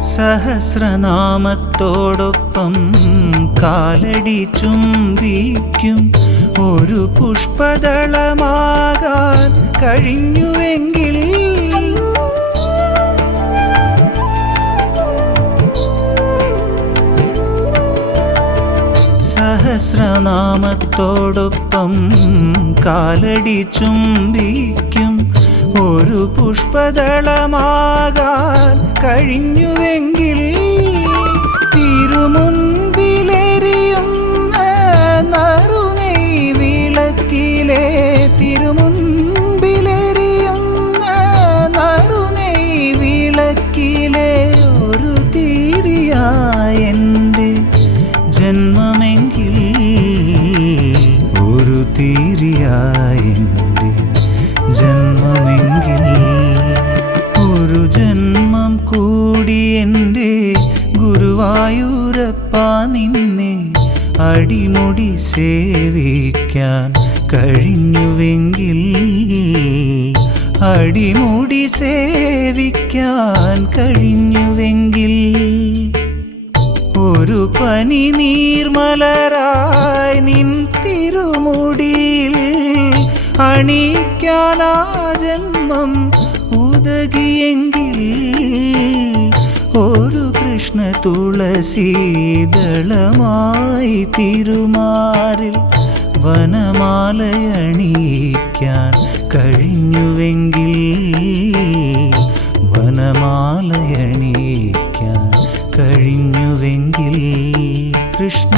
സഹസ്രനാമത്തോടൊപ്പം കാലടി ചുംബിക്കും. ഒരു പുഷ്പദളമാകാൻ കഴിഞ്ഞുവെങ്കിൽ സഹസ്രനാമത്തോടൊപ്പം കാലടി ചുംബിക്കും. ഒരു പുഷ്പദളമാകാൻ കഴിഞ്ഞുവെങ്കിൽ തിരുമുൻപിലെറിയുന്ന നറുനെയ് വിളക്കിലെ തിരുമുൻപിലെറിയുന്ന നറുനെയ് വിളക്കിലെ ഒരു തീരിയായെന്റെ ജന്മമെങ്കിൽ ഒരു തീരിയായെന്റെ ഗുരുവായൂരപ്പ നിന്നെ അടിമുടി സേവിക്കാൻ കഴിഞ്ഞുവെങ്കിൽ അടിമുടി സേവിക്കാൻ കഴിഞ്ഞുവെങ്കിൽ ഒരു പനി നീർമലരായി നിൻ തിരുമുടിയിൽ അണിക്കാനാ ജന്മം കൃഷ്ണ തുളസീതളമായി തിരുമാറിൽ വനമാലയണിയിക്കാൻ കഴിഞ്ഞുവെങ്കിൽ വനമാലയണിയിക്കാൻ കഴിഞ്ഞുവെങ്കിൽ കൃഷ്ണ